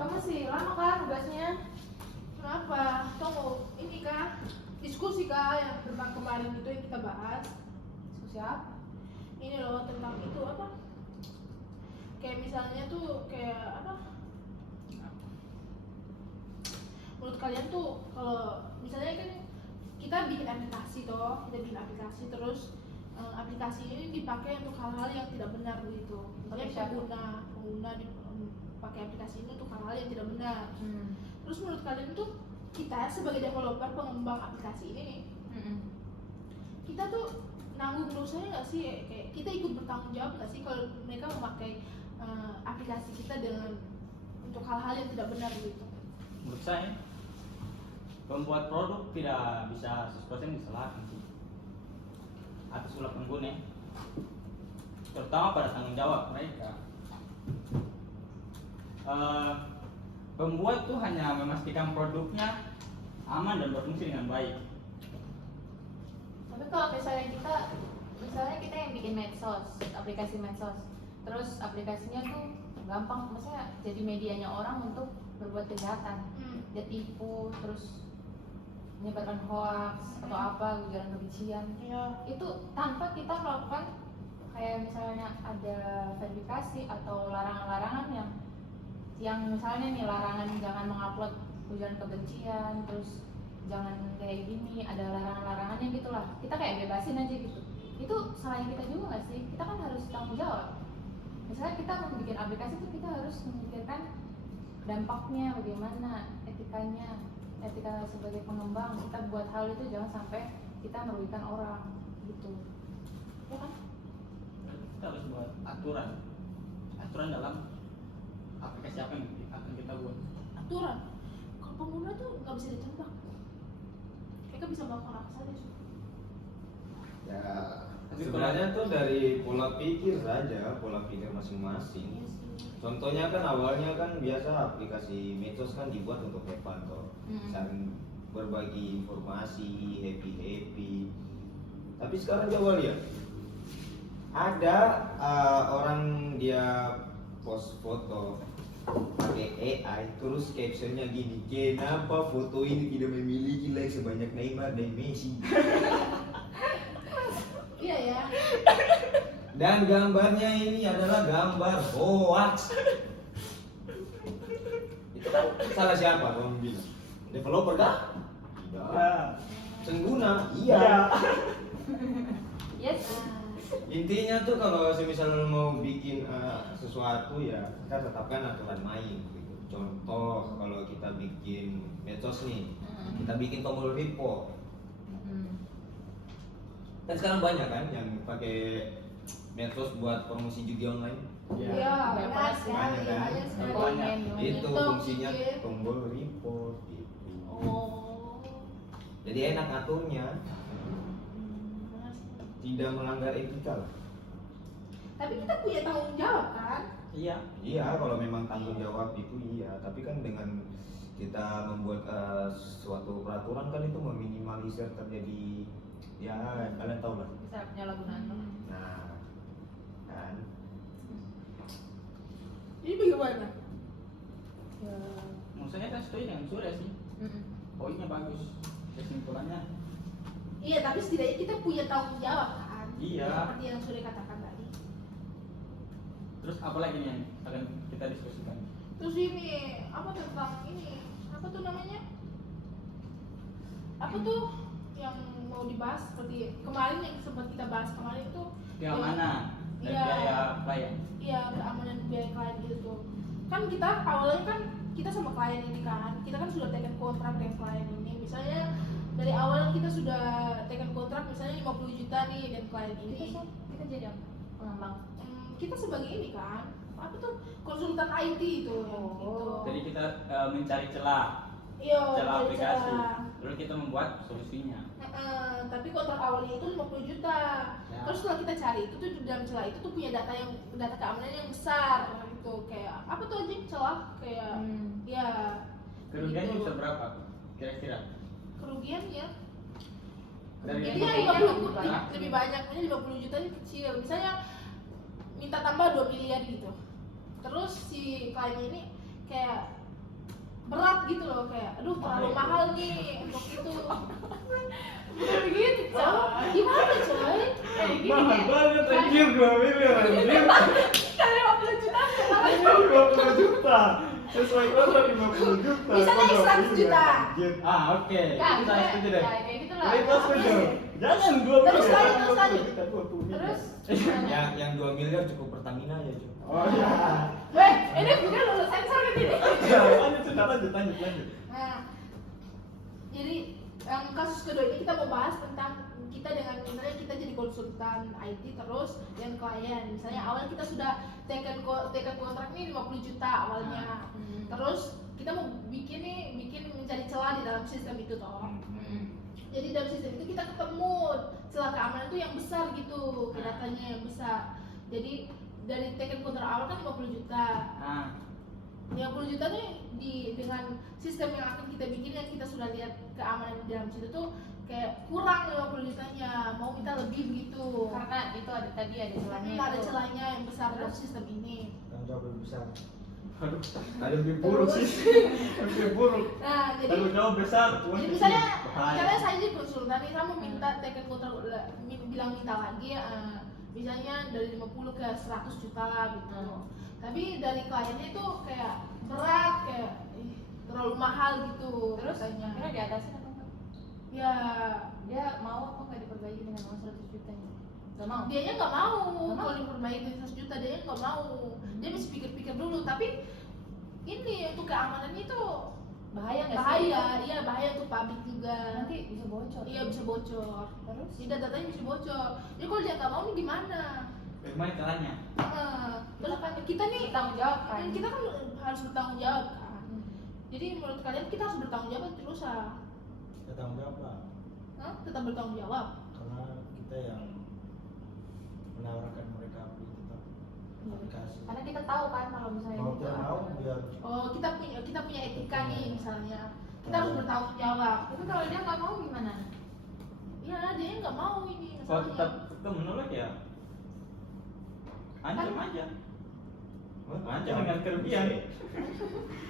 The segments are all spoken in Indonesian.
Kamu sih lama kan tugasnya? Kenapa? Tunggu, ini kah? Diskusi kah yang tentang kemarin itu yang kita bahas? Diskusi apa? Ini loh tentang itu apa? Kayak misalnya tuh kayak apa? Menurut kalian tuh kalau misalnya kan kita bikin aplikasi terus aplikasi ini dipakai untuk hal-hal yang tidak benar begitu. Misalnya pengguna pakai aplikasi ini untuk hal-hal yang tidak benar. Terus menurut kalian tuh kita sebagai developer pengembang aplikasi ini nih, kita tuh nanggung dosanya nggak sih? Kayak kita ikut bertanggung jawab nggak sih kalau mereka memakai aplikasi kita dengan untuk hal-hal yang tidak benar gitu? Menurut saya pembuat produk tidak bisa 100% disalahkan sih atas ulah pengguna, terutama pada tanggung jawab mereka. Pembuat tuh hanya memastikan produknya aman dan berfungsi dengan baik. Tapi kalau misalnya kita yang bikin medsos, aplikasi medsos, terus aplikasinya tuh gampang, maksudnya jadi medianya orang untuk berbuat kejahatan, dia tipu, terus menyebarkan hoax atau apa, ujaran kebencian, itu tanpa kita melakukan kayak misalnya ada verifikasi atau larangan-larangan yang misalnya nih larangan jangan mengupload ujaran kebencian, terus jangan kayak gini, ada larangan-larangannya gitulah, kita kayak bebasin aja gitu. Itu salahin kita juga nggak sih? Kita kan harus tanggung jawab. Misalnya kita mau bikin aplikasi tuh kita harus memikirkan dampaknya bagaimana, etika sebagai pengembang. Kita buat hal itu jangan sampai kita merugikan orang gitu, ya kan? Kita harus buat aturan dalam aplikasi apa yang akan kita buat. Aturan? Kalau pengguna tuh nggak bisa ditebak. Mereka bisa melakukan apa saja sih. Ya, sebenarnya tuh dari pola pikir saja, pola pikir masing-masing. Contohnya kan awalnya kan biasa aplikasi medsos kan dibuat untuk have fun toh, saling berbagi informasi, happy. Tapi sekarang coba lihat, ada orang dia post foto pakai AI, terus captionnya gini, kenapa foto ini tidak memiliki like sebanyak Neymar dan Messi? Iya ya. Dan gambarnya ini adalah gambar hoax. Itu kan salah siapa kamu bilang? Developer kah? Tidak. Pengguna? Iya. Yes. Intinya tuh kalau semisal mau bikin sesuatu ya kita tetapkan aturan main gitu. Contoh kalau kita bikin medsos nih, kita bikin tombol report. Kan sekarang banyak kan yang pakai medsos buat promosi judi online. Iya, benar sekali. Banyak kan? Banyak. Itu Nyetok, fungsinya iya. tombol report gitu. Oh. Jadi enak ngaturnya, Benar sih. tidak melanggar etika lah. Tapi kita punya tanggung jawab kan? Iya. Iya, kalau memang tanggung jawab itu iya. Tapi kan dengan kita membuat suatu peraturan kan itu meminimalisir terjadi, ya kalian tahu lah. Bisa penyalahgunaan. Nah, kan. Jadi bagaimana? Ya. Menurut saya kan setuju dengan Surya sih. Poinnya bagus. Kesimpulannya. Iya, tapi setidaknya kita punya tanggung jawab kan? Iya. Seperti yang sudah katakan tadi. Terus apa lagi nih yang akan kita diskusikan? Terus ini apa tentang ini? Apa tuh namanya? Apa tuh yang mau dibahas seperti kemarin yang sempat kita bahas kemarin itu? Keamanan dan Iya. biaya klien. Iya, keamanan biaya klien gitu tuh. Kan kita awalnya kan kita sama klien ini kan, kita kan sudah teken kontrak dengan klien ini. Misalnya dari awal kita sudah teken kontrak misalnya 50 juta nih dengan klien ini. Kita jadi apa? Pengembang. Kita sebagai ini kan, apa tuh konsultan IT itu yang gitu. Jadi kita mencari celah Iya, celah mencari aplikasi. celah. Lalu kita membuat solusinya. Tapi kontrak awalnya itu 50 juta. Ya. Terus setelah kita cari itu tuh di dalam celah itu tuh punya data keamanan yang besar gitu. Kayak apa tuh aja celah kayak ya Kerugiannya gitu. bisa berapa kira-kira? Kerugian ya. Dari Jadi yang yang 50 Hah? lebih banyak, ini 50 juta ini kecil. Misalnya minta tambah 2 miliar gitu. Terus si klien ini kayak berat gitu loh, kayak aduh terlalu mahal nih untuk itu. Bukan begitu coy, gimana coy? Kayak gini Mahal kayak banget anjir 2 miliar anjir. Kali 50 juta Ini 50 juta. Sesuai kontrak 50 juta. Bisa naik 100 juta. Anjir. Ah, oke. Enggak, Kita setuju deh. ya kayak gitu lah. Jadi kita setuju. Jangan 2 miliar. Terus lanjut. Kita 20 miliar. Terus Yang 2 miliar cukup Pertamina aja cuy. Oh iya. Weh, ini juga lulus sensor kan ini. Ya, lanjut. Nah, jadi yang kasus kedua ini kita mau bahas tentang kita dengan misalnya kita jadi konsultan IT terus yang klien, misalnya awal kita sudah tekan kontrak nih 50 juta awalnya, terus kita mau bikin mencari celah di dalam sistem itu toh. Jadi dalam sistem itu kita ketemu celah keamanan itu yang besar gitu, kelihatannya yang besar. Jadi dari tekan kontrak awal kan 50 juta. Ah, 50 juta nih dengan sistem yang akan kita bikin yang kita sudah lihat keamanan di dalam situ tuh kayak kurang 50 jutanya, mau minta lebih begitu. karena itu ada tadi ada celahnya. Ada itu. celahnya yang besar dalam sistem ini. Tanggung jawab lebih besar. aduh. Ada lebih buruk sih. Lebih buruk. Nah, jadi Tanggung jawab besar. jadi misalnya Bahaya. misalnya saya jadi konsultan nih, saya mau minta tekan kontrak bilang minta lagi misalnya dari 50 ke 100 juta lah gitu. Tapi dari kliennya itu kayak berat, kayak terlalu mahal gitu. Terus katanya. akhirnya diatasin apa enggak? Ya Dia mau apa nggak diperbaiki dengan uang 100 juta nya? Gak mau. dianya nggak mau Nggak mau? kalau diperbaiki 100 juta, dia nggak mau. Dia mesti pikir-pikir dulu. Tapi ini untuk keamanannya itu Bahaya nggak sih? bahaya, iya bahaya untuk publik juga. Nanti bisa bocor. Iya bisa bocor. Terus? Tidak, datanya bisa bocor. Jadi kalau dia nggak mau nih gimana? Bagaimana caranya? Terus kita nih Bertanggung jawab kan? kita kan harus bertanggung jawab kan. Hmm. Jadi menurut kalian kita harus bertanggung jawab terus Kita tanggung jawab lah, tetap bertanggung jawab. karena kita yang menawarkan mereka tetap aplikasi. Karena kita tahu kan kalau misalnya Kalau itu tidak ada. mau biar Oh kita punya etika nih misalnya. Kita harus bertanggung jawab. Tapi kalau dia nggak mau gimana? Ya dia nggak mau ini. Kalau masalahnya. tetap menolak ya ancam aja. Ancam Jangan dengan kerugian.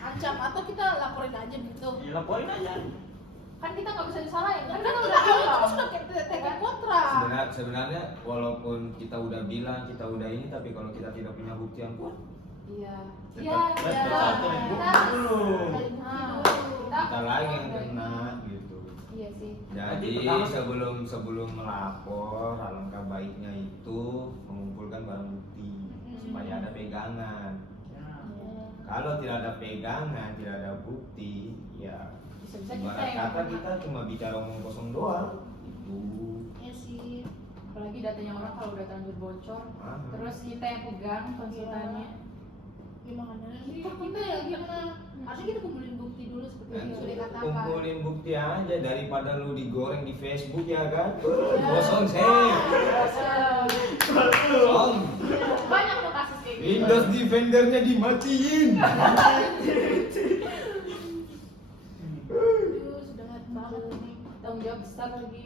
Ancam atau kita laporin aja gitu. Ya laporin aja. Kan kita nggak bisa disalahin. Kan Kan kita kita udah awal bilang. terus udah tekan kontrak. Sebenarnya walaupun kita udah bilang kita udah ini, tapi kalau kita tidak punya bukti yang kuat, Iya. Tetap Iya. harus Iya. bersatu dengan Kita bukti harus- dulu. Dari bukti Ah, dulu. kita lagi yang kena gitu. Iya sih. Jadi pertama- sebelum melapor, alangkah baiknya itu mengumpulkan barang bukti supaya ada pegangan. Iya. Kalau tidak ada pegangan, tidak ada bukti, ya Bisa-bisa kita ibarat yang kata kena. kita cuma bicara omong kosong doang. Itu. Iya sih. Apalagi datanya orang kalau udah terlanjur bocor, Ah. terus kita yang pegang konsultannya. Gimana sih? Kita yang gimana? Harusnya kita kumpulin bukti dulu seperti yang sudah katakan. Kumpulin bukti aja daripada lu digoreng di Facebook ya kan. Ya. Kosong sih. Kosong. Banyak tuh kasus kayak gitu. Windows Defender-nya dimatiin. Aduh, sudah nggak banget ini. Tanggung jawab besar lagi.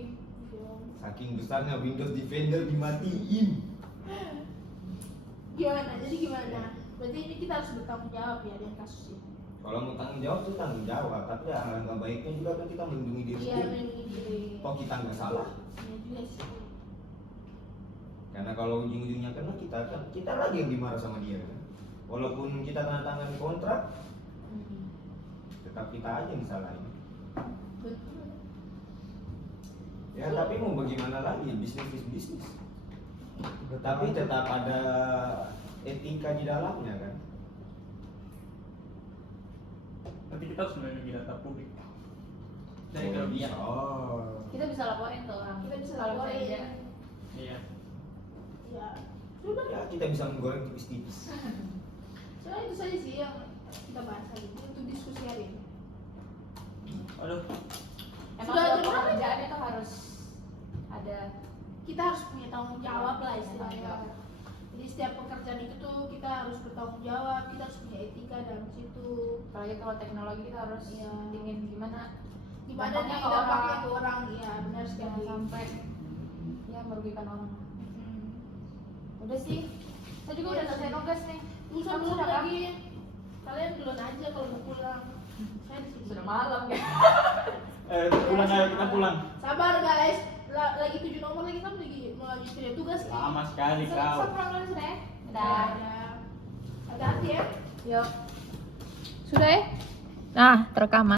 Saking besarnya Windows Defender dimatiin. Gimana? Jadi gimana? Berarti ini kita harus bertanggung jawab ya dengan kasus ini. Kalau mau tanggung jawab sih tanggung jawab, tapi ya alangkah baiknya juga kan kita melindungi diri Iya, sendiri. melindungi diri. Toh kita nggak salah. Iya juga sih. Karena kalau ujung-ujungnya kena kita lagi yang dimarah sama dia kan. Walaupun kita tanda tangan kontrak, tetap kita aja yang disalahin. Betul. Ya tapi mau bagaimana lagi, bisnis is bisnis. Tapi tetap ada etika di dalamnya kan. Nanti kita harus melindungi data publik. Dari Oh, kerugian. oh. Kita bisa laporin ke orang. Kita bisa Kalau laporin. misalnya Iya. Ya. Sudah. Ya kita bisa menggoreng tipis-tipis. Soalnya itu saja sih yang kita bahas hari ini untuk diskusi hari ini. Aduh. emang Sudah suatu ada berapa? pekerjaan itu harus ada. Kita harus punya tanggung jawab lah Tanggung istilahnya. jawab. Jadi setiap pekerjaan itu tuh kita harus bertanggung jawab, kita harus punya etika dalam situ. Apalagi kalau teknologi kita harus Iya. pentingin gimana Gimana dampaknya nih ke dampaknya ke orang? Ya benar jangan sekali. sampai ya merugikan orang. Hmm. Udah sih, saya juga udah selesai nugas nih. Usah Kamu belum sudah kan? lagi. Kalian duluan aja kalau mau pulang. Saya di sini. Sudah malam kan? Pulang ayo kita pulang. Sabar guys, lagi 7 nomor lagi kan lagi mau lanjut kerja tugas nih. Lama sekali Saya kau. pulang dulu sudah ya? Dadah. Hati-hati ya. Yuk. Sudah ya? Nah, terekaman.